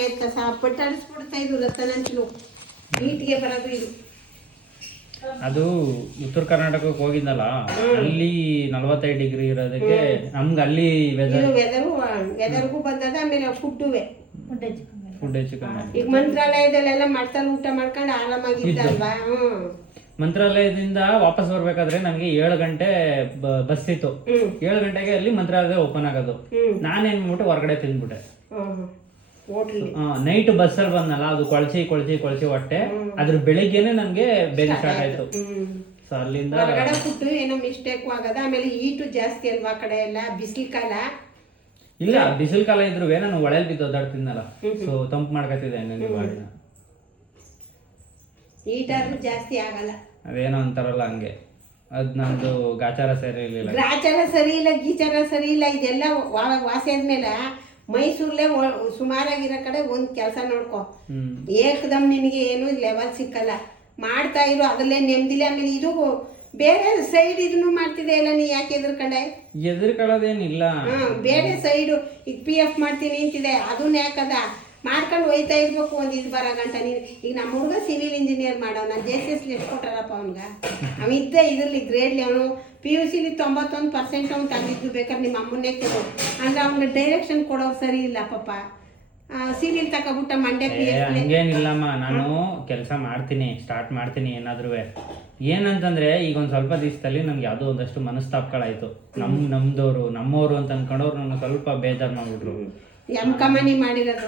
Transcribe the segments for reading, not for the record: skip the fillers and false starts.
ಸಮೇತ ಕಸ ಪಟ್ಟಾಡಿಸ್ಬಿಡ್ತಾ ಇದ್ರು ರತನಂಚಲು ನೀಟ್ಗೆ ಬರೋದು ಇದು. ಅದು ಉತ್ತರ ಕರ್ನಾಟಕಕ್ಕೆ ಹೋಗಿದ್ದಲ್ಲ, ಅಲ್ಲಿ 45 ಡಿಗ್ರಿ ಇರೋದಕ್ಕೆ ನಮ್ಗೆ ಅಲ್ಲಿ ವೆದರ್ಗೂ ಬಂದದ. ಆಮೇಲೆ ಫುಡ್ಡುವೆ ಫುಡ್ ಹೆಚ್ಚು ಕಮ್ಮಿ. ಈಗ ಮಂತ್ರಾಲಯದಲ್ಲೆಲ್ಲ ಮಾಡ್ತಾರೆ, ಊಟ ಮಾಡ್ಕೊಂಡು ಆರಾಮಾಗಿದ್ದಲ್ವಾ. ಮಂತ್ರಾಲಯದಿಂದ ವಾಪಸ್ ಬರ್ಬೇಕಾದ್ರೆ ನಮ್ಗೆ 7 ಗಂಟೆ ಬಸ್ ಇತ್ತು. 7 ಗಂಟೆಗೆ ಅಲ್ಲಿ ಮಂತ್ರಾಲಯ ಓಪನ್ ಆಗೋದು. ನಾನೇನ್ ಮಾಡ್ಬಿಟ್ಟೆ, ಹೊರಗಡೆ ತಿಂದ್ಬಿಟ್ಟೆ. ನೈಟ್ ಬಸ್ ಅಲ್ಲಿ ಬಂದಲ್ಲ, ಅದು ಕೊಳಚಿ ಹೊಟ್ಟೆ. ಅದ್ರ ಬೆಳಿಗ್ಗೆನೆ ನನ್ಗೆ ಬೇರೆ ಸ್ಟಾರ್ಟ್ ಆಯ್ತು. ಸೊ ಅಲ್ಲಿಂದ ಹೊರಗಡೆ ಫುಡ್ ಏನೋ ಮಿಸ್ಟೇಕ್ ಆಗದ. ಆಮೇಲೆ ಈಟು ಜಾಸ್ತಿ ಅಲ್ವಾ ಕಡೆ ಎಲ್ಲ, ಬಿಸಿಲು ಕಾಲ. ಇಲ್ಲ, ಬಿಸಿಲು ಕಾಲ ಇದ್ರು ನಾನು ಒಳಲ್ ಬಿದ್ದು ಓದಾಡ್ತಿದ್ನಲ್ಲ, ಸೊ ತಂಪು ಮಾಡ್ಕತಿದ್ದೆ ಹಂಗಾಗಿ ಬಾಡಿನ. ಈಟಾದ್ರೂ ಜಾಸ್ತಿ ಆಗಲ್ಲ. ಅದೇನೋ ಅಂತಾರಲ್ಲ ಹಂಗೆ, ಅದ್ ನಂದು ಗಾಚಾರ ಸರಿ ಇರ್ಲಿಲ್ಲ. ಗ್ರಾಚಾರ ಸರಿ ಇಲ್ಲ, ಗೀಚಾರ ಸರಿ ಇಲ್ಲ. ಇದೆಲ್ಲ ವಾಸಿ ಆದ್ಮೇಲೆ ಮೈಸೂರ್ಲೆ ಸುಮಾರಾಗಿರೋ ಕಡೆ ಒಂದ್ ಕೆಲಸ ನೋಡ್ಕೊ, ಏಕದಮ್ ನಿನಗೆ ಏನು ಲೆವೆಲ್ ಸಿಕ್ಕಲ್ಲ. ಮಾಡ್ತಾ ಇರು, ಅದ್ರಲ್ಲೇ ನೆಮ್ಮದಿಲ್ಲ. ಆಮೇಲೆ ಇದು ಬೇರೆ ಸೈಡ್ ಇದನ್ನು ಮಾಡ್ತಿದೆ ಇಲ್ಲ, ನೀ ಯಾಕೆ ಎದುರ್ಕೊಳ್ಳೋದೇನಿಲ್ಲ. ಬೇರೆ ಸೈಡು ಈಗ PF ಮಾಡ್ತೀನಿ ಅಂತಿದೆ, ಅದನ್ನ ಯಾಕದ ಮಾಡ್ಕೊಂಡು ಹೋಯ್ತಾ ಇರ್ಬೇಕು ಒಂದ್ ಇದು ಬರೋ ಗಂಟ. ನೀನು ಈಗ ನಮ್ಮ ಹುಡುಗ ಸಿವಿಲ್ ಇಂಜಿನಿಯರ್ ಮಾಡೋ, ನಾನು JCS ಎಷ್ಟು ಕೊಟ್ಟಾರಪ್ಪ ಅವನ್ಗ. ಅವಿದ್ದೆ ಇದರಲ್ಲಿ ಗ್ರೇಡ್ಲಿ ಅವನು PUC 91% ಅವ್ನು ತಂದಿದ್ದು. ಬೇಕಾದ್ರೆ ನಿಮ್ಮ ಅಮ್ಮನ್ನೇ ಕೇಳು. ಅಂದ್ರೆ ಅವ್ನ ಡೈರೆಕ್ಷನ್ ಕೊಡೋರು ಸರಿ ಇಲ್ಲ ಪಾಪ. ಸಿವಿಲ್ ತಕೊಬಿಟ್ಟ ಮಂಡ್ಯ ಹಂಗೇನಿಲ್ಲಮ್ಮ, ನಾನು ಕೆಲಸ ಮಾಡ್ತೀನಿ, ಸ್ಟಾರ್ಟ್ ಮಾಡ್ತೀನಿ ಏನಾದ್ರೂ. ಏನಂತಂದ್ರೆ ಈಗ ಒಂದ್ ಸ್ವಲ್ಪ ದಿವಸದಲ್ಲಿ ನಮ್ಗೆ ಯಾವ್ದೋ ಒಂದಷ್ಟು ಮನಸ್ತಾಪಗಳಾಯ್ತು. ನಮ್ಮವರು ಅಂತ ಅನ್ಕೊಂಡವ್ರು ನಮ್ಗೆ ಸ್ವಲ್ಪ ಬೇಜಾರ್ ಮಾಡ್ಬಿಟ್ರು. MCOM ಮಾಡಿರೋದು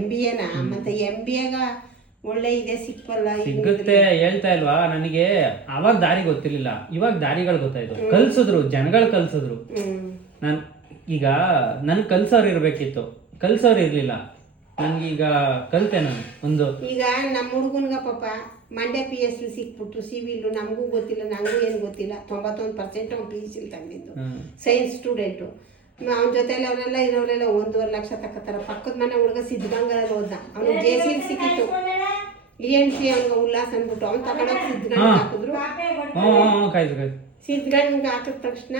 MBA ಮತ್ತೆ MBAಗ ಒಳ್ಳೆ ಇದೆ ಸಿಕ್ಕಲ್ಲ. ಸಿಗುತ್ತೆ ಹೇಳ್ತಾ ಇಲ್ವಾ, ನನಗೆ ಅವಾಗ ದಾರಿ ಗೊತ್ತಿರ್ಲಿಲ್ಲ, ಇವಾಗ ದಾರಿಗಳು ಗೊತ್ತಾಯ್ತು. ಕಲ್ಸಿದ್ರು, ಜನಗಳು ಕಲ್ಸಿದ್ರು. ಈಗ ನನ್ ಕಲ್ಸೋರು ಇರ್ಬೇಕಿತ್ತು, ಕಲ್ಸೋರು ಇರ್ಲಿಲ್ಲ. ನನ್ಗೀಗ ಕಲ್ತೆ ನಾನು ಒಂದು. ಈಗ ನಮ್ಮ ಹುಡುಗನ್ಗ ಪಾಪ ಮಂಡ್ಯ PSC ಸಿಕ್ಬಿಟ್ಟು ಸಿವಿಲ್, ನಮಗೂ ಗೊತ್ತಿಲ್ಲ, ನಂಗೂ ಏನು ಗೊತ್ತಿಲ್ಲ. 91% ಅವ್ನು PUC ತಗೊಂಡಿದ್ದು, ಸೈನ್ಸ್ ಸ್ಟೂಡೆಂಟು. ಅವನ ಜೊತೆಲಿ ಅವರೆಲ್ಲ ಇರೋರೆಲ್ಲ 1.5 ಲಕ್ಷ ತಕ್ಕತ್ತಾರ. ಪಕ್ಕದ ಮನೆ ಹುಡುಗ ಸಿದ್ಧಗಂಗಲ್ಲಿ ಹೋದ, ಅವನು JCL ಸಿಕ್ಕಿತ್ತು. ENT ಅವ್ನಿಗೆ ಉಲ್ಲಾಸ ಅಂದ್ಬಿಟ್ಟು ಅವ್ನು ತಗೊಂಡೋಗಿ ಸಿದ್ಧಗಂಗ ಹಾಕಿದ್ರು. ಸಿದ್ಧಗಂಗ ಹಾಕಿದ ತಕ್ಷಣ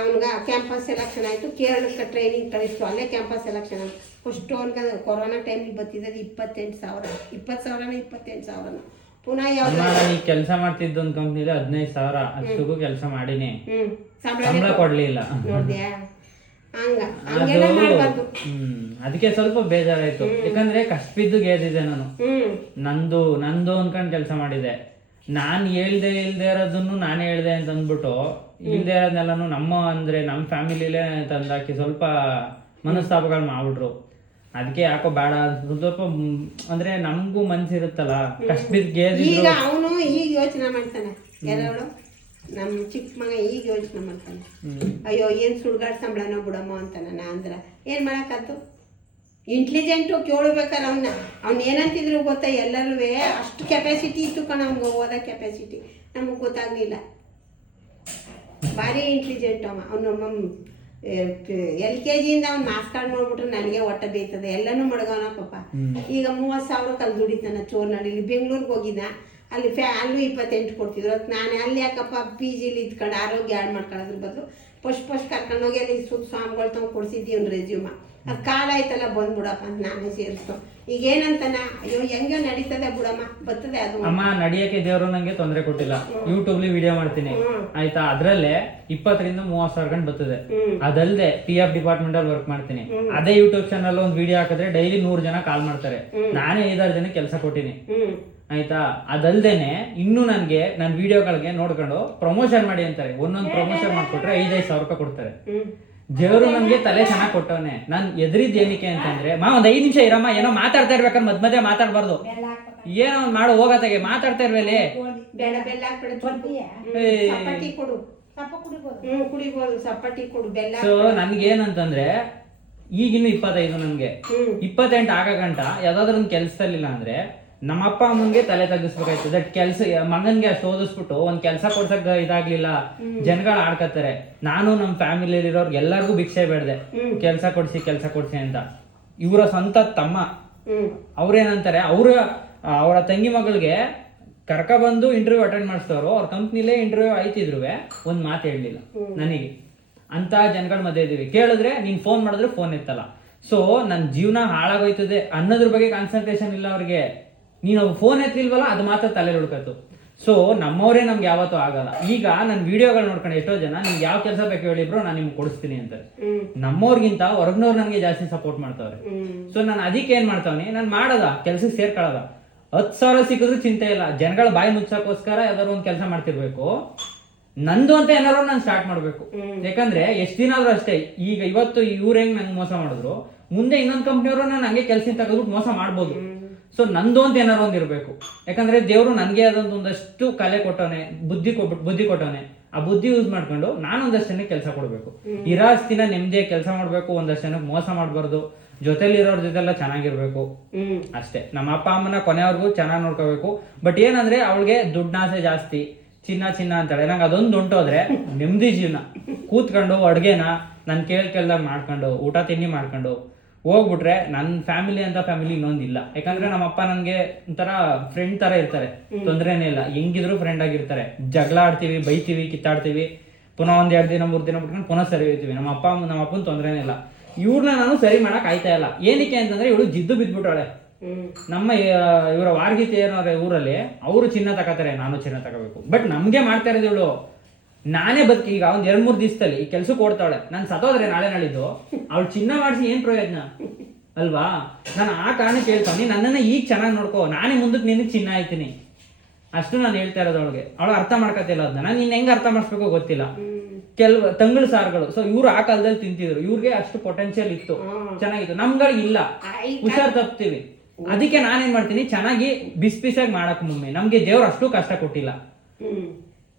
ಅವ್ನಿಗೆ ಕ್ಯಾಂಪಸ್ ಸೆಲೆಕ್ಷನ್ ಆಯಿತು. ಕೇರಳಕ್ಕೆ ಟ್ರೈನಿಂಗ್ ಕಳಿಸ್ತು, ಅಲ್ಲೇ ಕ್ಯಾಂಪಸ್ ಸೆಲೆಕ್ಷನ್ ಆಯಿತು. ಫಸ್ಟು ಅವ್ನಿಗೆ ಕೊರೋನಾ ಟೈಮಿಗೆ ಬರ್ತಿದ್ದದು 28,000, 28,000 ಪುನಃ ಯಾವ ಕೆಲಸ ಮಾಡ್ತಿದ್ದು ಒಂದು ಕಂಪ್ನಿಲಿ 15,000 ಅಷ್ಟಕ್ಕೂ ಕೆಲಸ ಮಾಡಿನಿ, ಸಂಬಳ ಕೊಡ್ಲಿಲ್ಲ. ನೋಡ್ದ್ಯಾ, ಅದಕ್ಕೆ ಸ್ವಲ್ಪ ಬೇಜಾರಾಯ್ತು. ಯಾಕಂದ್ರೆ ಕಷ್ಟ ಬಿದ್ದು ಗೆದ್ದಿದ್ದೆ ನಾನು. ನಂದು ಅನ್ಕೊಂಡ್ ಕೆಲಸ ಮಾಡಿದೆ. ನಾನ್ ಇಲ್ದೇ ಇರೋದನ್ನು ನಾನೇ ಹೇಳ್ದೆ ಅಂತ ಅಂದ್ಬಿಟ್ಟು, ಇಲ್ದೇ ಇರೋದನ್ನೆಲ್ಲಾನು ನಮ್ಮ ಫ್ಯಾಮಿಲಿಲೇ ತಂದಾಕಿ ಸ್ವಲ್ಪ ಮನಸ್ತಾಪಗಳು ಮಾಡ್ಬಿಟ್ರು. ಅದಕ್ಕೆ ಯಾಕೋ ಬೇಡ, ಸ್ವಲ್ಪ ಅಂದ್ರೆ ನಮಗೂ ಮನ್ಸಿರುತ್ತಲ್ಲ, ಕಷ್ಟ ಬಿದ್ದು ಗೆದ್ದಿದ್ರು. ಈಗ ಅವನು ಈಗ ಯೋಚನೆ ಮಾಡ್ತಾನೆ, ಎಲ್ಲವಳು ನಮ್ಮ ಚಿಕ್ಕ ಮಗ ಈಗ ಯೋಚನೆ ಮಾಡ್ತಾನೆ, ಅಯ್ಯೋ ಏನ್ ಸುಳ್ಗಾಡ್ ಸಂಬಳನೋ ಬಿಡಮ್ಮ ಅಂತಾನ. ಅಂದ್ರ ಏನ್ ಮಾಡಕ್ಕಾಯ್ತು, ಇಂಟೆಲಿಜೆಂಟು ಕೇಳಬೇಕಾರೆ ಅವ್ನ ಏನಂತಿದ್ರು ಗೊತ್ತಾ, ಎಲ್ಲರೂ ಅಷ್ಟು ಕೆಪಾಸಿಟಿ ಇತ್ತು ಕಣ ಅವ್ನಿಗೆ, ಓದೋ ಕೆಪಾಸಿಟಿ. ನಮಗೆ ಗೊತ್ತಾಗ್ಲಿಲ್ಲ, ಭಾರಿ ಇಂಟೆಲಿಜೆಂಟ್ ಅವನು. LKGಯಿಂದ ಅವ್ನು ಮಾರ್ಕ್ಸ್ ಕಾರ್ಡ್ ನೋಡ್ಬಿಟ್ರೆ ನನಗೆ ಹೊಟ್ಟೆ ಬೇಯ್ತದೆ. ಎಲ್ಲನೂ ಮಡ್ಗವನ ಪಾಪ. ಈಗ 30,000 ಕಲ್ ದುಡಿತಾನ ಚೋರ್ನಳ್ಳಿಲಿ. ಬೆಂಗ್ಳೂರ್ಗೆ ಹೋಗಿದ್ದ, ಅಲ್ಲಿ ಅಲ್ಲೂ 28 ಕೊಡ್ತಿದ್ರು. ನಾನು ಅಲ್ಲಿ ಯಾಕಪ್ಪ PGಲಿ ಇದ್ಕೊಂಡು ಆರೋಗ್ಯ ಹಾಳು ಮಾಡ್ಕೊಳ್ಳೋದ್ರ ಬದಲು ಫಸ್ಟ್ ಕರ್ಕೊಂಡೋಗಿ ಅಲ್ಲಿ ಸ್ವಾಮಿಗಳು ತಂದು ಕೊಡ್ಸಿದ್ದೀವಿ ಒಂದು ರೆಸ್ಯೂಮ. ಅದು ಕಾಲ ಆಯ್ತಲ್ಲ ಬಂದ್ಬಿಡಪ್ಪ ಅಂತ ನಾನೇ ಸೇರಿಸ್ತು. ಈಗ ಏನಂತಾನ, ಅಯ್ಯೋ ಹೆಂಗೆ ನಡೀತದೆ ಬಿಡಮ್ಮ, ಬರ್ತದೆ ಅದು. ಅಮ್ಮ ನಡಿಯಕ್ಕೆ ದೇವರು ನಂಗೆ ತೊಂದರೆ ಕೊಟ್ಟಿಲ್ಲ. ಯೂಟ್ಯೂಬ್ಲಿ ವಿಡಿಯೋ ಮಾಡ್ತೀನಿ ಆಯ್ತಾ, ಅದ್ರಲ್ಲೇ 20,000-30,000 ಗಂಟೆ ಬರ್ತದೆ. ಅದಲ್ಲದೆ PF ಡಿಪಾರ್ಟ್ಮೆಂಟ್ ಅಲ್ಲಿ ವರ್ಕ್ ಮಾಡ್ತೀನಿ. ಅದೇ ಯೂಟ್ಯೂಬ್ ಚಾನಲ್ ಒಂದು ವಿಡಿಯೋ ಹಾಕಿದ್ರೆ ಡೈಲಿ 100 ಜನ ಕಾಲ್ ಮಾಡ್ತಾರೆ. ನಾನೇ 5-6 ಜನ ಕೆಲಸ ಕೊಟ್ಟಿನಿ ಆಯ್ತಾ. ಅದಲ್ದೇನೆ ಇನ್ನು ನನ್ಗೆ ನನ್ನ ವಿಡಿಯೋಗಳಿಗೆ ನೋಡ್ಕೊಂಡು ಪ್ರಮೋಷನ್ ಮಾಡಿ ಅಂತಾರೆ. ಒಂದೊಂದು ಪ್ರಮೋಷನ್ ಮಾಡ್ಕೊಟ್ರೆ 5,000 ರೂಪಾಯಿ ಕೊಡ್ತಾರೆ. ದೇವರು ನಮ್ಗೆ ತಲೆ ಚೆನ್ನಾಗಿ ಕೊಟ್ಟವನೆ. ನಾನ್ ಎದ್ರಿದ್ ಏನಕ್ಕೆ ಅಂತಂದ್ರೆ, ಒಂದ್ 5 ನಿಮಿಷ ಇರಮ್ಮ, ಏನೋ ಮಾತಾಡ್ತಾ ಇರ್ಬೇಕಾದ್ರೆ ಮಧ್ಯ ಮಾತಾಡ್ಬಾರ್ದು. ಏನೋ ಒಂದ್ ಮಾಡು, ಹೋಗತ್ತಾಗೆ ಮಾತಾಡ್ತಾ ಇರ್ವೇಲಿ. ಸೊ ನನ್ಗೇನಂತಂದ್ರೆ, ಈಗಿನ್ನು 25, ನನ್ಗೆ 28 ಆಗಂಟ ಯಾವ್ದಾದ್ರು ಒಂದು ಕೆಲ್ಸದಲ್ಲಿಲ್ಲ ಅಂದ್ರೆ ನಮ್ಮ ಅಪ್ಪ ಅಮ್ಮನ್ಗೆ ತಲೆ ತಗ್ಗಿಸ್ಬೇಕಾಯ್ತು. ದಟ್ ಕೆಲ್ಸ ಮಗನ್ಗೆ ಅಷ್ಟು ಓದಿಸ್ಬಿಟ್ಟು ಒಂದ್ ಕೆಲ್ಸ ಕೊಡ್ಸಕ್ ಇದಾಗ್ಲಿಲ್ಲ, ಜನಗಳು ಆಡ್ಕತ್ತಾರೆ. ನಾನು ನಮ್ಮ ಫ್ಯಾಮಿಲಿಯಲ್ಲಿರೋರ್ಗೆ ಎಲ್ಲರಿಗೂ ಭಿಕ್ಷೆ ಬೇಡ್ದೆ, ಕೆಲ್ಸ ಕೊಡ್ಸಿ ಅಂತ. ಇವರ ಸ್ವಂತ ತಮ್ಮ ಅವ್ರೇನಂತಾರೆ, ಅವರ ತಂಗಿ ಮಗಳಿಗೆ ಕರ್ಕ ಬಂದು ಇಂಟರ್ವ್ಯೂ ಅಟೆಂಡ್ ಮಾಡಿಸ್ತವ್ರು. ಅವ್ರ ಕಂಪ್ನಿಲೇ ಇಂಟರ್ವ್ಯೂ ಆಯ್ತಿದ್ರು, ಒಂದ್ ಮಾತು ಹೇಳಲಿಲ್ಲ ನನಗೆ. ಅಂತ ಜನಗಳ ಮಧ್ಯೆ ಇದೀವಿ. ಕೇಳಿದ್ರೆ ನೀನ್ ಫೋನ್ ಮಾಡಿದ್ರೆ ಫೋನ್ ಎತ್ತಲ್ಲ. ಸೊ ನನ್ನ ಜೀವನ ಹಾಳಾಗೋಯ್ತದೆ ಅನ್ನೋದ್ರ ಬಗ್ಗೆ ಕಾನ್ಸಂಟ್ರೇಷನ್ ಇಲ್ಲ ಅವ್ರಿಗೆ. ನೀನು ಫೋನ್ ಎತ್ತಲಿಲ್ವಲ್ಲ ಅದು ಮಾತ್ರ ತಲೆ ಹುಡ್ಕತ್ತು. ಸೊ ನಮ್ಮವರೇ ನಮ್ಗೆ ಯಾವತ್ತೂ ಆಗಲ್ಲ. ಈಗ ನನ್ನ ವಿಡಿಯೋಗಳು ನೋಡ್ಕೊಂಡು ಎಷ್ಟೋ ಜನ ನಿಮ್ಗೆ ಯಾವ ಕೆಲಸ ಬೇಕು ಹೇಳಿಬ್ರು ನಾನು ನಿಮ್ಗೆ ಕೊಡಿಸ್ತೀನಿ ಅಂತಾರೆ. ನಮ್ಮವ್ರಿಗಿಂತ ಹೊರಗ್ನವ್ರು ನನಗೆ ಜಾಸ್ತಿ ಸಪೋರ್ಟ್ ಮಾಡ್ತಾವ್ರೆ. ಸೊ ನಾನು ಅದಕ್ಕೆ ಏನ್ ಮಾಡ್ತಾವ್ನಿ, ನಾನು ಮಾಡದ ಕೆಲ್ಸಕ್ಕೆ ಸೇರ್ಕೊಳ್ಳೋದ. 10,000 ಸಿಕ್ಕಿದ್ರು ಚಿಂತೆ ಇಲ್ಲ, ಜನಗಳ ಬಾಯಿ ಮುಚ್ಚಕ್ಕೋಸ್ಕರ ಯಾವ್ದಾದ್ರು ಒಂದು ಕೆಲಸ ಮಾಡ್ತಿರ್ಬೇಕು. ನಂದು ಅಂತ ಏನಾದ್ರು ನಾನು ಸ್ಟಾರ್ಟ್ ಮಾಡ್ಬೇಕು. ಯಾಕಂದ್ರೆ ಎಷ್ಟ್ ದಿನ ಆದ್ರೂ ಅಷ್ಟೇ. ಈಗ ಇವತ್ತು ಇವ್ರ ಹೆಂಗ್ ನಂಗೆ ಮೋಸ ಮಾಡಿದ್ರು, ಮುಂದೆ ಇನ್ನೊಂದ್ ಕಂಪ್ನಿಯವರು ನಾನು ಹಂಗೆ ಕೆಲಸ ತೆಗೆದ್ಬಿಟ್ಟು ಮೋಸ ಮಾಡ್ಬೋದು. ಸೊ ನಂದು ಅಂತ ಏನಾರು ಒಂದ್ ಇರ್ಬೇಕು. ಯಾಕಂದ್ರೆ ದೇವ್ರು ನನ್ಗೆ ಅದೊಂದು ಒಂದಷ್ಟು ಕಲೆ ಕೊಟ್ಟವನೆ, ಬುದ್ಧಿ ಕೊಟ್ಟವನೆ. ಆ ಬುದ್ಧಿ ಯೂಸ್ ಮಾಡ್ಕೊಂಡು ನಾನು ಒಂದಷ್ಟು ಜನಕ್ಕೆ ಕೆಲಸ ಕೊಡ್ಬೇಕು. ಇರಾಸ್ತಿನ ನೆಮ್ಮದಿಯಾಗಿ ಕೆಲಸ ಮಾಡ್ಬೇಕು, ಒಂದಷ್ಟು ಜನಕ್ಕೆ ಮೋಸ ಮಾಡ್ಬಾರ್ದು, ಜೊತೆಲಿರೋರ್ ಜೊತೆಲ್ಲ ಚೆನ್ನಾಗಿರ್ಬೇಕು ಅಷ್ಟೇ. ನಮ್ಮ ಅಪ್ಪ ಅಮ್ಮನ ಕೊನೆಯವ್ರಿಗೂ ಚೆನ್ನಾಗಿ ನೋಡ್ಕೋಬೇಕು. ಬಟ್ ಏನಂದ್ರೆ ಅವಳಿಗೆ ದುಡ್ಡಾಸೆ ಜಾಸ್ತಿ, ಚಿನ್ನ ಅಂತಾಳೆ. ನಂಗೆ ಅದೊಂದು ಉಂಟೋದ್ರೆ ನೆಮ್ಮದಿ ಜೀವನ. ಕೂತ್ಕೊಂಡು ಅಡ್ಗೆನ ನಾನು ಕೇಳ್ದಾಗ ಮಾಡ್ಕೊಂಡು ಊಟ ತಿಂಡಿ ಮಾಡ್ಕೊಂಡು ಹೋಗ್ಬಿಟ್ರೆ ನನ್ನ ಫ್ಯಾಮಿಲಿ ಅಂತ ಫ್ಯಾಮಿಲಿ ಇನ್ನೊಂದಿಲ್ಲ. ಯಾಕಂದ್ರೆ ನಮ್ಮ ಅಪ್ಪ ನನ್ಗೆ ಒಂಥರ ಫ್ರೆಂಡ್ ತರ ಇರ್ತಾರೆ, ತೊಂದರೆನೇ ಇಲ್ಲ. ಹೆಂಗಿದ್ರು ಫ್ರೆಂಡ್ ಆಗಿರ್ತಾರೆ. ಜಗಳ ಆಡ್ತೀವಿ, ಬೈತೀವಿ, ಕಿತ್ತಾಡ್ತೀವಿ, ಪುನಃ ಒಂದ್ 2 ದಿನ 3 ದಿನ ಬಿಟ್ಕೊಂಡು ಪುನಃ ಸರಿ ಹೋಗ್ತೀವಿ. ನಮ್ಮ ಅಪ್ಪನ ತೊಂದರೆನೇ ಇಲ್ಲ. ಇವ್ರನ್ನ ನಾನು ಸರಿ ಮಾಡಕ್ ಆಯ್ತಾ ಇಲ್ಲ. ಏನಕ್ಕೆ ಅಂತಂದ್ರೆ ಇವಳು ಜಿದ್ದು ಬಿದ್ಬಿಟ್ಟಾಳೆ. ನಮ್ಮ ಇವರ ವಾರ್ಗೀತೆ ಏನವ್ರೆ ಊರಲ್ಲಿ, ಅವರು ಚಿನ್ನ ತಗೋತಾರೆ, ನಾನು ಚಿನ್ನ ತಗೋಬೇಕು. ಬಟ್ ನಮ್ಗೆ ಮಾಡ್ತಾ ಇರೋದು ಇವಳು. ನಾನೇ ಬದುಕಿ ಈಗ ಒಂದ್ 2-3 ದಿವಸದಲ್ಲಿ ಈ ಕೆಲ್ಸಕ್ಕೆ ಓಡ್ತಾವಳೆ. ನಾನು ಸತ್ತೋದ್ರೆ ನಾಳೆ ನಾಳಿದ್ದು ಅವಳು ಚಿನ್ನ ಮಾಡಿಸಿ ಏನ್ ಪ್ರಯೋಜನ ಅಲ್ವಾ? ನಾನು ಆ ಕಾರಣಕ್ಕೆ ಹೇಳ್ತಾನೆ, ನನ್ನನ್ನ ಈಗ ಚೆನ್ನಾಗಿ ನೋಡ್ಕೋ, ನಾನೇ ಮುಂದಕ್ಕೆ ನಿನಗೆ ಚಿನ್ನ ಆಯ್ತೀನಿ ಅಷ್ಟು ನಾನು ಹೇಳ್ತಾ ಇರೋದು ಅವಳಿಗೆ. ಅವಳು ಅರ್ಥ ಮಾಡ್ಕೊತಿಲ್ಲ ಅದನ್ನ. ನಾನು ಇನ್ನು ಹೆಂಗ್ ಅರ್ಥ ಮಾಡಿಸ್ಬೇಕೋ ಗೊತ್ತಿಲ್ಲ. ಕೆಲವು ತಂಗಳು ಸಾರುಗಳು, ಸೊ ಇವ್ರು ಆ ಕಾಲದಲ್ಲಿ ತಿಂತಿದ್ರು, ಇವ್ರಿಗೆ ಅಷ್ಟು ಪೊಟೆನ್ಶಿಯಲ್ ಇತ್ತು, ಚೆನ್ನಾಗಿತ್ತು. ನಮ್ಗಳಿಗೆ ಇಲ್ಲ, ಹುಷಾರ್ ತಪ್ತೀವಿ. ಅದಕ್ಕೆ ನಾನೇನ್ ಮಾಡ್ತೀನಿ, ಚೆನ್ನಾಗಿ ಬಿಸಿಯಾಗಿ ಮಾಡಕ್ ಮಮ್ಮಿ. ನಮ್ಗೆ ದೇವ್ರು ಅಷ್ಟು ಕಷ್ಟ ಕೊಟ್ಟಿಲ್ಲ,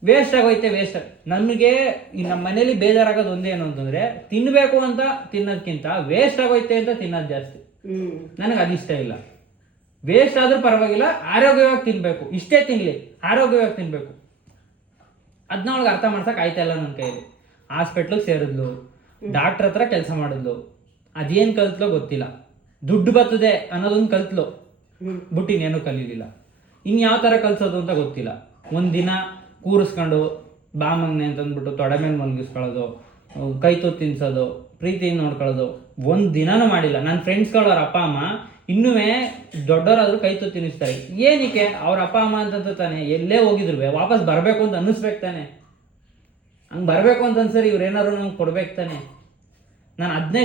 ವೇಸ್ಟ್ ಆಗೋಯ್ತೆ ವೇಸ್ಟ್. ನಮಗೆ ನಮ್ಮ ಮನೇಲಿ ಬೇಜಾರಾಗೋದು ಒಂದೇನು ಅಂತಂದ್ರೆ, ತಿನ್ಬೇಕು ಅಂತ ತಿನ್ನೋದ್ಕಿಂತ ವೇಸ್ಟ್ ಆಗೋಯ್ತೆ ಅಂತ ತಿನ್ನೋದು ಜಾಸ್ತಿ. ನನಗೆ ಅದಿಷ್ಟ ಇಲ್ಲ. ವೇಸ್ಟ್ ಆದ್ರೂ ಪರವಾಗಿಲ್ಲ, ಆರೋಗ್ಯವಾಗಿ ತಿನ್ಬೇಕು. ಇಷ್ಟೇ ತಿನ್ಲಿ, ಆರೋಗ್ಯವಾಗಿ ತಿನ್ಬೇಕು. ಅದನ್ನ ಅವಳಿಗೆ ಅರ್ಥ ಮಾಡ್ಸಕ್ ಆಯ್ತಾ ಇಲ್ಲ ನನ್ನ ಕೈಯಲ್ಲಿ. ಹಾಸ್ಪಿಟ್ಲಿಗೆ ಸೇರಿದ್ಲು, ಡಾಕ್ಟರ್ ಹತ್ರ ಕೆಲಸ ಮಾಡಿದ್ಲು, ಅದೇನ್ ಕಲ್ತ್ಲೋ ಗೊತ್ತಿಲ್ಲ. ದುಡ್ಡು ಬರ್ತದೆ ಅನ್ನೋದೊಂದು ಕಲ್ತ್ಲು, ಇನ್ನೇನು ಕಲೀಲಿಲ್ಲ. ಯಾವ ತರ ಕಲ್ಸೋದು ಅಂತ ಗೊತ್ತಿಲ್ಲ. ಒಂದಿನ ಕೂರಿಸ್ಕೊಂಡು ಬಾಮಂಗ್ನೆ ಅಂತಂದ್ಬಿಟ್ಟು ತೊಡೆ ಮೇಲೆ ಮಲಗಿಸ್ಕೊಳ್ಳೋದು, ಕೈ ತುತ್ತು ತಿನ್ಸೋದು, ಪ್ರೀತಿಯಿಂದ ನೋಡ್ಕೊಳ್ಳೋದು, ಒಂದ್ ದಿನಾನು ಮಾಡಿಲ್ಲ. ನನ್ನ ಫ್ರೆಂಡ್ಸ್ಗಳು ಅವ್ರ ಅಪ್ಪ ಅಮ್ಮ ಇನ್ನೂ ದೊಡ್ಡವರಾದ್ರೂ ಕೈ ತುತ್ತು ತಿನ್ನಿಸ್ತಾರೆ. ಏನಕ್ಕೆ? ಅವ್ರ ಅಪ್ಪ ಅಮ್ಮ ಅಂತ ತಾನೆ ಎಲ್ಲೇ ಹೋಗಿದ್ರು ವಾಪಸ್ ಬರ್ಬೇಕು ಅಂತ ಅನ್ನಿಸ್ಬೇಕು ತಾನೆ. ಹಂಗ್ ಬರ್ಬೇಕು ಅಂತ ಅನ್ಸರಿ ಇವ್ರು ಏನಾದ್ರು ನಮ್ಗೆ ಕೊಡ್ಬೇಕು ತಾನೆ. ನಾನು ಅದನ್ನೇ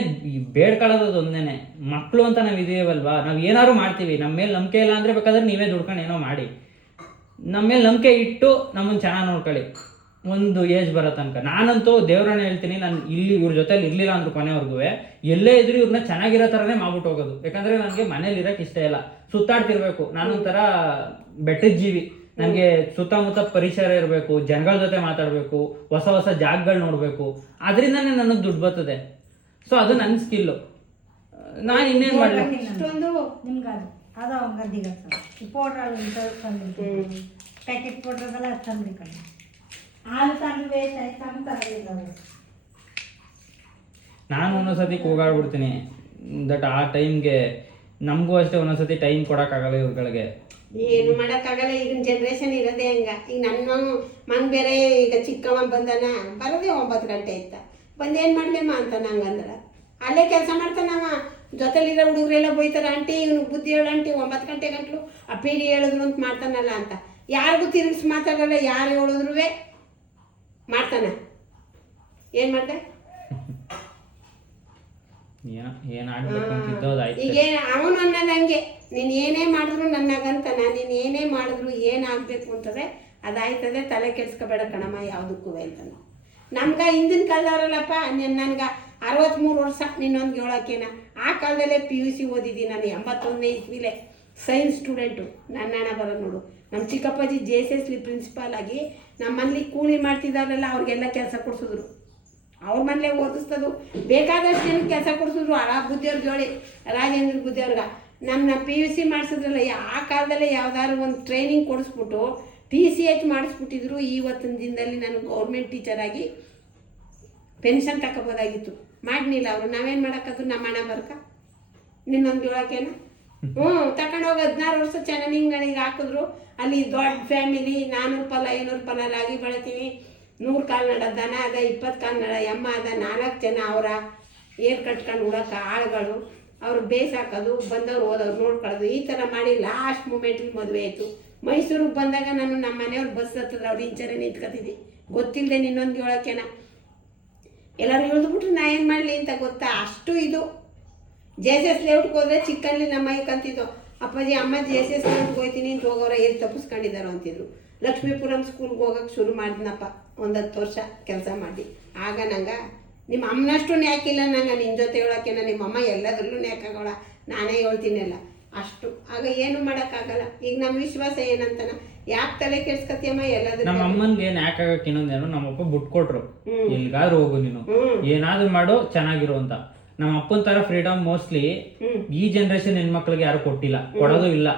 ಬೇಡ್ಕೊಳ್ಳೋದು ಒಂದೇನೆ. ಮಕ್ಕಳು ಅಂತ ನಾವ್ ಇದೀವಲ್ವಾ, ನಾವ್ ಏನಾದ್ರು ಮಾಡ್ತೀವಿ. ನಮ್ಮ ಮೇಲೆ ನಂಬಿಕೆ ಇಲ್ಲ ಅಂದ್ರೆ ಬೇಕಾದ್ರೆ ನೀವೇ ದುಡ್ಕೊಂಡು ಏನೋ ಮಾಡಿ. ನಮ್ಮ ಮೇಲೆ ನಂಬಿಕೆ ಇಟ್ಟು ನಮ್ಮನ್ನ ಚೆನ್ನಾಗಿ ನೋಡ್ಕೊಳ್ಳಿ ಒಂದು ಏಜ್ ಬರೋ ತನಕ. ನಾನಂತೂ ದೇವ್ರನ್ನ ಹೇಳ್ತೀನಿ, ನಾನು ಇಲ್ಲಿ ಇವ್ರ ಜೊತೆಲಿ ಇರ್ಲಿಲ್ಲ ಅಂದ್ರು ಕೊನೆವರೆಗೂ ಎಲ್ಲೇ ಇದ್ರು ಇವ್ರನ್ನ ಚೆನ್ನಾಗಿರೋ ಥರನೇ ಮಾಡ್ಬಿಟ್ಟು ಹೋಗೋದು. ಯಾಕಂದ್ರೆ ನನಗೆ ಮನೇಲಿ ಇರೋಕೆ ಇಷ್ಟ ಇಲ್ಲ, ಸುತ್ತಾಡ್ತಿರ್ಬೇಕು. ನಾನೊಂಥರ ಬೆಟ್ಟದ ಜೀವಿ. ನನಗೆ ಸುತ್ತಮುತ್ತ ಪರಿಸರ ಇರಬೇಕು, ಜನಗಳ ಜೊತೆ ಮಾತಾಡಬೇಕು, ಹೊಸ ಹೊಸ ಜಾಗಗಳು ನೋಡಬೇಕು. ಅದರಿಂದನೇ ನನಗೆ ದುಡ್ಡು ಬರ್ತದೆ. ಸೊ ಅದು ನನ್ನ ಸ್ಕಿಲ್ಲು. ನಾನು ಇನ್ನೇನು ಮಾಡಲಿ. ಪ್ಯಾಕೆಟ್ ಪೌಡ್ರದೆಲ್ಲ ತಂದು ಕಡೆ ಹಾಲು ತಂದು ವೇಸ್ಟ್ ಆಯ್ತು. ನಾನು ಒಂದೊಂದ್ಸತಿ ಕೂಗಾಡ್ಬಿಡ್ತೀನಿ. ದಟ್ ಆ ಟೈಮ್ಗೆ ನಮಗೂ ಅಷ್ಟೇ ಒಂದೊಂದ್ಸತಿ ಟೈಮ್ ಕೊಡೋಕ್ಕಾಗಲ್ಲ ಇವ್ರುಗಳಿಗೆ. ಏನು ಮಾಡೋಕ್ಕಾಗಲ್ಲ. ಈಗಿನ ಜನ್ರೇಷನ್ ಇರೋದೇ ಹಂಗ. ಈಗ ನನ್ನ ಮನ್ ಬೇರೆ ಈಗ ಚಿಕ್ಕವ ಬಂದನ ಬರೋದೇ 9 ಗಂಟೆ ಇತ್ತ. ಬಂದೇನು ಮಾಡ್ಲೇಮ್ಮ ಅಂತ ನಂಗಂದ್ರೆ ಅಲ್ಲೇ ಕೆಲಸ ಮಾಡ್ತಾನವ. ಜೊತೆಲಿರೋ ಹುಡುಗರೆಲ್ಲ ಬೈತಾರೆ, ಆಂಟಿ ಇವನು ಬುದ್ಧಿ ಹೇಳು ಆಂಟಿ, 9 ಗಂಟೆ ಗಂಟ್ಲು ಆ ಪೀಡಿ ಹೇಳಿದ್ರು ಅಂತ ಮಾಡ್ತಾನಲ್ಲ ಅಂತ. ಯಾರಿಗೂ ತಿರುಗಿಸಿ ಮಾತಾಡಲ್ಲ, ಯಾರು ಹೇಳಿದ್ರು ಮಾಡ್ತಾನ. ಏನು ಮಾಡ್ದೆ? ಈಗ ಅವನು ಅನ್ನೋದು ಹಂಗೆ, ನೀನು ಏನೇ ಮಾಡಿದ್ರು ನನ್ನಾಗಂತಾನ. ನೀನು ಏನೇ ಮಾಡಿದ್ರು ಏನಾಗಬೇಕು ಅಂತದೆ ಅದಾಯ್ತದೆ, ತಲೆ ಕೆಡ್ಸ್ಕೊಬೇಡ ಕಣಮ್ಮ ಯಾವುದಕ್ಕೂ ಅಂತಾನ. ನಮ್ಗೆ ಹಿಂದಿನ ಕಾಲದವರಲ್ಲಪ್ಪ, ನನ್ಗೆ 63 ವರ್ಷ, ನಿನ್ನೊಂದು ಹೇಳೋಕೇನ. ಆ ಕಾಲದಲ್ಲೇ PUC ಓದಿದ್ದೀನಿ ನಾನು. 81ನೇ ಇಸ್ವಿಲೇ ಸೈನ್ಸ್ ಸ್ಟೂಡೆಂಟು. ನನ್ನ ಹಣ ಬರೋದು ನೋಡು. ನಮ್ಮ ಚಿಕ್ಕಪ್ಪಾಜಿ JSS ಪ್ರಿನ್ಸಿಪಾಲ್ ಆಗಿ ನಮ್ಮ ಮನೇಲಿ ಕೂಲಿ ಮಾಡ್ತಿದ್ದಾರಲ್ಲ ಅವ್ರಿಗೆಲ್ಲ ಕೆಲಸ ಕೊಡಿಸಿದ್ರು. ಅವ್ರ ಮನೇಲೆ ಓದಿಸ್ತದು, ಬೇಕಾದಷ್ಟು ಜನಕ್ಕೆ ಕೆಲಸ ಕೊಡಿಸಿದ್ರು. ಬುದ್ಧಿಯವ್ರಿಗೆ ಹೇಳಿ ರಾಜೇಂದ್ರ ಬುದ್ಧಿಯವ್ರಿಗೆ ನಮ್ಮನ್ನ PUC ಮಾಡಿಸಿದ್ರಲ್ಲ. ಆ ಕಾಲದಲ್ಲೇ ಯಾವ್ದಾದ್ರು ಒಂದು ಟ್ರೈನಿಂಗ್ ಕೊಡಿಸ್ಬಿಟ್ಟು TCH ಮಾಡಿಸ್ಬಿಟ್ಟಿದ್ರು. ಇವತ್ತಿನ ದಿನದಲ್ಲಿ ನಾನು ಗೌರ್ಮೆಂಟ್ ಟೀಚರಾಗಿ ಪೆನ್ಷನ್ ತಗೋಬೋದಾಗಿತ್ತು. ಮಾಡಲಿಲ್ಲ ಅವರು. ನಾವೇನು ಮಾಡೋಕ್ಕದು? ನಮ್ಮ ಹಣ ಬರ್ಕ ನಿನ್ನೊಂದು ಹೇಳೋಕೇನ. ತಗೊಂಡೋಗಿ 16 ವರ್ಷ ಚೆನ್ನಾಗಿಂಗಳಿಗೆ ಹಾಕಿದ್ರು. ಅಲ್ಲಿ ದೊಡ್ಡ ಫ್ಯಾಮಿಲಿ, 400 ಫಲ 500 ಫಲ ರಾಗಿ ಬೆಳಿತೀವಿ. 100 ಕಾಲ್ನಡ ದನ ಅದ, 20 ಕಾಲ್ನಡ ಎಮ್ಮ ಅದ, 4 ಜನ ಅವರ ಏರ್ ಕಟ್ಕೊಂಡು ಉಡೋಕೆ ಆಳುಗಳು ಅವ್ರು ಬೇಸಾಕೋದು ಬಂದವ್ರು ಓದೋರು ನೋಡ್ಕೊಳ್ಳೋದು ಈ ಥರ ಮಾಡಿ ಲಾಸ್ಟ್ ಮೂಮೆಂಟಲ್ಲಿ ಮದುವೆ ಆಯಿತು. ಮೈಸೂರಿಗೆ ಬಂದಾಗ ನಾನು ನಮ್ಮ ಮನೆಯವ್ರು ಬಸ್ ಹತ್ತಿದ್ರೆ ಅವ್ರು ಇಂಚರೆ ನಿಂತ್ಕೊತಿದ್ದೆ, ಗೊತ್ತಿಲ್ಲದೆ ನಿನ್ನೊಂದು ಹೇಳೋಕೆನ ಎಲ್ಲರೂ ಇಳಿದ್ಬಿಟ್ರು ನಾ ಏನು ಮಾಡಲಿ ಅಂತ ಗೊತ್ತಾ. ಅಷ್ಟು ಇದು JSS ಲೇಔಟ್ಗೆ ಹೋದರೆ ಚಿಕ್ಕಲ್ಲಿ ನಮ್ಮ ಕಂತಿದ್ದು ಅಪ್ಪಾಜಿ ಅಮ್ಮ JSS ಲೇಔಟ್ಗೆ ಹೋಗ್ತೀನಿ ಅಂತ ಹೋಗೋರ ಎಲ್ಲಿ ತಪ್ಪಿಸ್ಕೊಂಡಿದ್ದಾರೋ ಅಂತಿದ್ರು. ಲಕ್ಷ್ಮೀಪುರಂ ಸ್ಕೂಲ್ಗೆ ಹೋಗೋಕೆ ಶುರು ಮಾಡಿದ್ನಪ್ಪ, ಒಂದು 10 ವರ್ಷ ಕೆಲಸ ಮಾಡಿ. ಆಗ ನಂಗೆ ನಿಮ್ಮ ಅಮ್ಮನಷ್ಟು ನ್ಯಾಕಿಲ್ಲ ನಂಗೆ ನಿನ್ನ ಜೊತೆ ಹೇಳೋಕೆನ, ನಿಮ್ಮಮ್ಮ ಎಲ್ಲದರಲ್ಲೂ ನ್ಯಾಕಾಗೋಳ, ನಾನೇ ಹೇಳ್ತೀನಲ್ಲ ಅಷ್ಟು. ಆಗ ಏನು ಮಾಡೋಕ್ಕಾಗಲ್ಲ. ಈಗ ನಮ್ಮ ವಿಶ್ವಾಸ ಏನಂತನ, ಯಾಕೆ ತಲೆ ಕೆಡ್ಸ್ಕತಿಯಮ್ಮ ಎಲ್ಲದನ್ನ. ನಮ್ಮ ಅಮ್ಮನ್ಗೆ ನ್ಯಾಕ್ ಆಗಕ್ಕೆ ಇನ್ನೊಂದೇನು, ನಮ್ಮಪ್ಪ ಬಿಟ್ಟು ಕೊಟ್ರು, ಎಲ್ಗಾದ್ರೂ ಹೋಗು ನೀನು, ಏನಾದ್ರೂ ಮಾಡು ಚೆನ್ನಾಗಿರು ಅಂತ. ನಮ್ಮ ಅಪ್ಪನ ತರ ಫ್ರೀಡಮ್ ಮೋಸ್ಟ್ಲಿ ಈ ಜನರೇಷನ್ ಹೆಣ್ಮಕ್ಳಿಗೆ ಯಾರು ಕೊಟ್ಟಿಲ್ಲ, ಕೊಡೋದು ಇಲ್ಲ.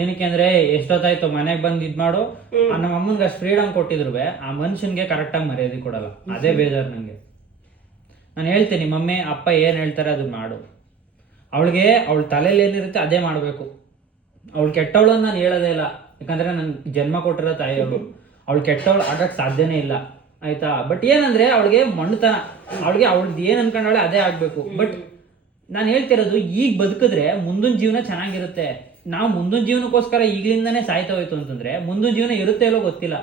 ಏನಕ್ಕೆ ಅಂದ್ರೆ ಎಷ್ಟೊತ್ತಾಯ್ತು ಮನೆಗ್ ಬಂದ್ ಇದ್ ಮಾಡು, ನಮ್ಮ ಅಮ್ಮನ್ಗೆ ಅಷ್ಟು ಫ್ರೀಡಮ್ ಕೊಟ್ಟಿದ್ರು ಆ ಮನುಷ್ಯನ್ಗೆ ಕರೆಕ್ಟಾಗಿ ಮರ್ಯಾದೆ ಕೊಡಲ್ಲ. ಅದೇ ಬೇಜಾರು ನಂಗೆ. ನಾನು ಹೇಳ್ತೀನಿ ಮಮ್ಮಿ ಅಪ್ಪ ಏನ್ ಹೇಳ್ತಾರೆ ಅದು ಮಾಡು. ಅವಳಿಗೆ ಅವಳ ತಲೆಯಲ್ಲಿ ಏನಿರುತ್ತೆ ಅದೇ ಮಾಡ್ಬೇಕು. ಅವಳು ಕೆಟ್ಟವಳು ಅಂತ ನಾನು ಹೇಳೋದೇ ಇಲ್ಲ, ಯಾಕಂದ್ರೆ ನನ್ ಜನ್ಮ ಕೊಟ್ಟಿರೋ ತಾಯಿಯವರು. ಅವಳು ಕೆಟ್ಟವಳು ಆಗಕ್ ಸಾಧ್ಯನೇ ಇಲ್ಲ, ಆಯ್ತಾ. ಬಟ್ ಏನಂದ್ರೆ ಅವಳಿಗೆ ಮಣ್ಣುತನ, ಅವಳಿಗೆ ಅವಳದ್ದು ಏನ್ ಅನ್ಕೊಂಡವಳೆ ಅದೇ ಆಗ್ಬೇಕು. ಬಟ್ ನಾನು ಹೇಳ್ತಿರೋದು ಈಗ ಬದುಕಿದ್ರೆ ಮುಂದಿನ ಜೀವನ ಚೆನ್ನಾಗಿರುತ್ತೆ. ನಾವು ಮುಂದಿನ ಜೀವನಕ್ಕೋಸ್ಕರ ಈಗ್ಲಿಂದಾನೇ ಸಾಯ್ತಾ ಹೋಯ್ತು ಅಂತಂದ್ರೆ ಮುಂದಿನ ಜೀವನ ಇರುತ್ತೆ ಇಲ್ಲೋ ಗೊತ್ತಿಲ್ಲ.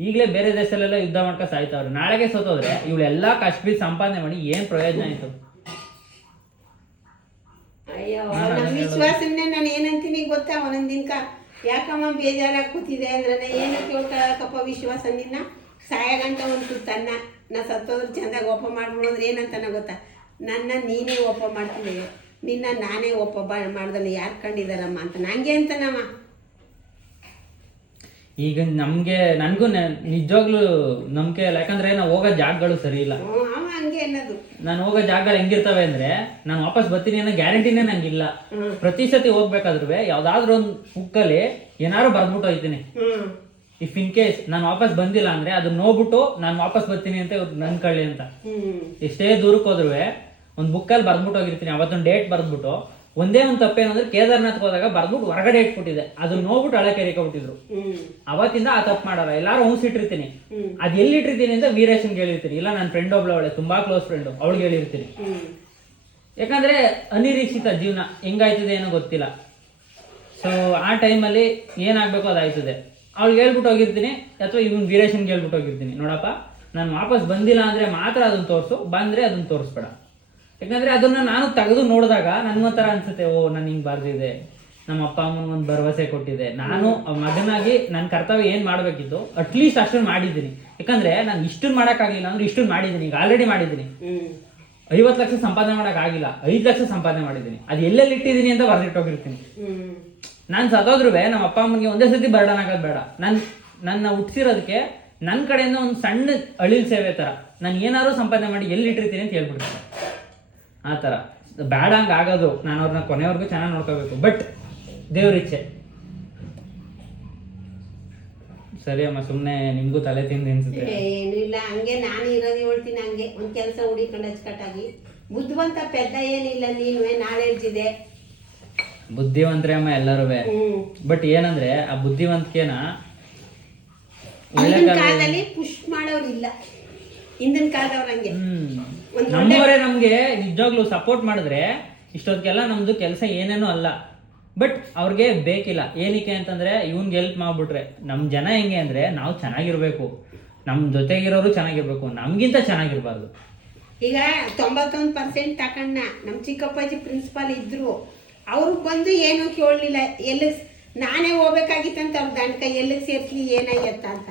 ಈಗಲೇ ಬೇರೆ ದೇಶದಲ್ಲೆಲ್ಲ ಯುದ್ಧ ಮಾಡ್ಕೊ ಸಾಯ್ತಾವ್ರೆ, ನಾಳೆಗೆ ಸೋತೋದ್ರೆ ಇವಳೆಲ್ಲ ಕಷ್ಟ ಬಿದ್ದು ಸಂಪಾದನೆ ಮಾಡಿ ಏನ್ ಪ್ರಯೋಜನ ಆಯ್ತು? ಅಯ್ಯೋ ನಮ್ಮ ವಿಶ್ವಾಸನ್ನೇ ನಾನು ಏನಂತೀನಿ ಗೊತ್ತಾ, ಒಂದೊಂದು ದಿನಕ ಯಾಕಮ್ಮ ಬೇಜಾರಾಗಿ ಕೂತಿದೆ ಅಂದ್ರೆ ಏನಕ್ಕೆ ಹೇಳ್ಕೊಳಕಪ್ಪ ವಿಶ್ವಾಸ, ನಿನ್ನ ಸಾಯಗಂಟ ಒಂದು ತನ್ನ ನಾ ಸತ್ತೋದ್ರೆ ಚೆಂದಾಗಿ ಒಪ್ಪ ಮಾಡ್ಬಿಡೋದ್ರೆ ಏನಂತಾನ ಗೊತ್ತಾ, ನನ್ನ ನೀನೇ ಒಪ್ಪ ಮಾಡ್ತೀನಿ, ನಿನ್ನ ನಾನೇ ಒಪ್ಪ ಮಾಡ್ದಲ್ಲ ಯಾರು ಕಂಡಿದ್ದಾರಮ್ಮ ಅಂತ ನಂಗೆ ಅಂತನಮ್ಮ. ಈಗ ನಮ್ಗೆ ನನ್ಗೂ ನಿಜವಾಗ್ಲೂ ನಂಬಿಕೆ ಇಲ್ಲ, ಯಾಕಂದ್ರೆ ನಾವು ಹೋಗೋ ಜಾಗಗಳು ಸರಿ ಇಲ್ಲ. ಅವ ಹಂಗೆ ಅನ್ನೋದು. ನಾನು ಹೋಗೋ ಜಾಗಗಳು ಹೆಂಗಿರ್ತವೆ ಅಂದ್ರೆ ನಾನು ವಾಪಸ್ ಬರ್ತೀನಿ ಅನ್ನೋ ಗ್ಯಾರಂಟಿನೇ ನಂಗಿಲ್ಲ. ಪ್ರತಿ ಸತಿ ಹೋಗ್ಬೇಕಾದ್ರೂ ಯಾವ್ದಾದ್ರು ಒಂದು ಬುಕ್ಕಲ್ಲಿ ಏನಾದ್ರು ಬರ್ದ್ಬಿಟ್ಟು ಹೋಗ್ತೀನಿ. ಇಫ್ ಇನ್ ಕೇಸ್ ನಾನು ವಾಪಸ್ ಬಂದಿಲ್ಲ ಅಂದ್ರೆ ಅದನ್ನ ನೋಡ್ಬಿಟ್ಟು ನಾನು ವಾಪಸ್ ಬರ್ತೀನಿ ಅಂತ ನನ್ ಕಳ್ಳಿ ಅಂತ. ಎಷ್ಟೇ ದೂರಕ್ಕೆ ಹೋದ್ರು ಒಂದು ಬುಕ್ಕಲ್ಲಿ ಬರ್ದ್ಬಿಟ್ಟು ಹೋಗಿರ್ತೀನಿ. ಅವತ್ತೊಂದು ಡೇಟ್ ಬರ್ದ್ಬಿಟ್ಟು, ಒಂದೇ ಒಂದು ತಪ್ಪೇನಂದ್ರೆ ಕೇದಾರ್ನಾಥ್ಗೆ ಹೋದಾಗ ಬರ್ದ್ಬಿಟ್ಟು ಹೊರಗಡೆ ಇಟ್ಬಿಟ್ಟಿದೆ, ಅದನ್ನ ನೋಡ್ಬಿಟ್ಟು ಹಳೆ ಕೆರಿಕೊಬಿಟ್ಟಿದ್ರು. ಅವತ್ತಿಂದ ಆ ತಪ್ಪು ಮಾಡಾರ. ಎಲ್ಲಾರು ಇಟ್ಟಿರ್ತೀನಿ, ಅದ್ ಎಲ್ಲಿ ಇಟ್ಟಿರ್ತೀನಿ ಅಂತ ವೀರೇಶನ್ಗೆ ಹೇಳಿರ್ತೀನಿ, ಇಲ್ಲ ನನ್ನ ಫ್ರೆಂಡ್ ಒಬ್ಳು ಅವಳೆ ತುಂಬಾ ಕ್ಲೋಸ್ ಫ್ರೆಂಡ್, ಅವಳಿಗೆ ಹೇಳಿರ್ತೀನಿ. ಯಾಕಂದ್ರೆ ಅನಿರೀಕ್ಷಿತ ಜೀವನ ಹೆಂಗಾಯ್ತದೆ ಏನೋ ಗೊತ್ತಿಲ್ಲ. ಸೊ ಆ ಟೈಮಲ್ಲಿ ಏನಾಗ್ಬೇಕು ಅದಾಯ್ತದೆ. ಅವ್ಳಿಗೆ ಹೇಳ್ಬಿಟ್ಟು ಹೋಗಿರ್ತೀನಿ, ಅಥವಾ ಇವನ್ ವೀರೇಶನ್ಗೆ ಹೇಳ್ಬಿಟ್ಟು ಹೋಗಿರ್ತೀನಿ, ನೋಡಪ್ಪ ನಾನು ವಾಪಸ್ ಬಂದಿಲ್ಲ ಅಂದ್ರೆ ಮಾತ್ರ ಅದನ್ನ ತೋರಿಸು, ಬಂದ್ರೆ ಅದನ್ನ ತೋರಿಸ್ಬೇಡ. ಯಾಕಂದ್ರೆ ಅದನ್ನ ನಾನು ತೆಗೆದು ನೋಡಿದಾಗ ನನ್ಗೊಂಥರ ಅನ್ಸುತ್ತೆ, ಓ ನಾನು ಹಿಂಗ್ ಬರ್ದಿದೆ, ನಮ್ಮ ಅಪ್ಪ ಅಮ್ಮನ ಒಂದು ಭರವಸೆ ಕೊಟ್ಟಿದೆ, ನಾನು ಮಗನಾಗಿ ನನ್ನ ಕರ್ತವ್ಯ ಏನ್ ಮಾಡ್ಬೇಕಿತ್ತು ಅಟ್ಲೀಸ್ಟ್ ಅಷ್ಟನ್ನು ಮಾಡಿದ್ದೀನಿ. ಯಾಕಂದ್ರೆ ನಾನು ಇಷ್ಟನ್ನು ಮಾಡೋಕ್ಕಾಗಿಲ್ಲ ಅಂದ್ರೆ ಇಷ್ಟನ್ನು ಮಾಡಿದ್ದೀನಿ, ಈಗ ಆಲ್ರೆಡಿ ಮಾಡಿದ್ದೀನಿ. 50 ಲಕ್ಷ ಸಂಪಾದನೆ ಮಾಡಕ್ ಆಗಿಲ್ಲ, 5 ಲಕ್ಷ ಸಂಪಾದನೆ ಮಾಡಿದ್ದೀನಿ. ಅದು ಎಲ್ಲೆಲ್ಲಿ ಇಟ್ಟಿದ್ದೀನಿ ಅಂತ ಬರ್ದಿಟ್ಟೋಗಿರ್ತೀನಿ. ನಾನು ಸತ್ತೋದ್ರೂ ನಮ್ಮ ಅಪ್ಪ ಅಮ್ಮನಿಗೆ ಒಂದೇ ಸತಿ ಬರ್ಡನ್ ಆಗೋದು ಬೇಡ. ನನ್ನ ಹುಟ್ಟಿಸಿರೋದಕ್ಕೆ ನನ್ನ ಕಡೆಯಿಂದ ಒಂದು ಸಣ್ಣ ಅಳಿಲ್ ಸೇವೆ ತರ ನಾನು ಏನಾದ್ರು ಸಂಪಾದನೆ ಮಾಡಿ ಎಲ್ಲಿ ಇಟ್ಟಿರ್ತೀನಿ ಅಂತ ಹೇಳ್ಬಿಡ್ತೀನಿ. ಆ ಥರ ಬೇಡ ಹಂಗೆ ಆಗೋದು. ನಾನು ಅವ್ರನ್ನ ಕೊನೆವರೆಗೂ ಚೆನ್ನಾಗಿ ನೋಡ್ಕೋಬೇಕು. ಬಟ್ ದೇವ್ರಿಚ್ಛೆ. ಸರಿ ಅಮ್ಮ, ಸುಮ್ಮನೆ ನಿಮ್ಗೂ ತಲೆ ತಿಂದು ಅನ್ಸುತ್ತೆ. ಏನು ಇಲ್ಲ, ಹಂಗೆ ನಾನು ಇರೋದು ಹೇಳ್ತೀನಿ. ಹಂಗೆ ಒಂದು ಕೆಲಸ ಹುಡಿಕೊಂಡು ಅಚ್ಚುಕಟ್ಟಾಗಿ ಬುದ್ಧಿವಂತ ಪೆದ್ದ ಏನಿಲ್ಲ, ನೀನು ನಾಲೆಡ್ಜ್ ಇದೆ, ಬುದ್ಧಿವಂತರೇ ಅಮ್ಮ ಎಲ್ಲರೂ. ಬಟ್ ಏನಂದ್ರೆ ಆ ಬುದ್ಧಿವಂತಿಕೆನ ಹಿಂದಿನ ಕಾಲದಲ್ಲಿ ಪುಷ್ ಮಾಡೋರು ಇಲ್ಲ. ಹಿಂದಿನ ಕಾಲದವ್ರ ಹಂಗೆ ನಮ್ಮವರೇ ನಮ್ಗೆ ನಿಜವಾಗ್ಲೂ ಸಪೋರ್ಟ್ ಮಾಡಿದ್ರೆ ಇಷ್ಟೊತ್ತಿಗೆಲ್ಲ ನಮ್ದು ಕೆಲಸ ಏನೇನೋ ಅಲ್ಲ. ಬಟ್ ಅವ್ರಿಗೆ ಬೇಕಿಲ್ಲ. ಏನಕ್ಕೆ ಅಂತಂದ್ರೆ ಇವ್ನ್ಗೆ ಹೆಲ್ಪ್ ಮಾಡ್ಬಿಟ್ರೆ ನಮ್ ಜನ ಹೆಂಗೆ ಅಂದ್ರೆ ನಾವು ಚೆನ್ನಾಗಿರ್ಬೇಕು, ನಮ್ ಜೊತೆಗಿರೋರು ಚೆನ್ನಾಗಿರ್ಬೇಕು, ನಮ್ಗಿಂತ ಚೆನ್ನಾಗಿರ್ಬಾರ್ದು. ಈಗ 91% ತಕೊಂಡ ನಮ್ಮ ಚಿಕ್ಕಪ್ಪಾಜಿ ಪ್ರಿನ್ಸಿಪಾಲ್ ಇದ್ರು, ಅವ್ರಿಗೆ ಬಂದು ಏನೂ ಕೇಳಲಿಲ್ಲ. ಎಲ್ಲಿ ನಾನೇ ಹೋಗ್ಬೇಕಾಗಿತ್ತಂತ ಅವ್ರ ದಂಡ್ಕ ಎಲ್ಲಿಗೆ ಸೇರಿಸ್ಲಿ ಏನಾಯ್ತ ಅಂತ.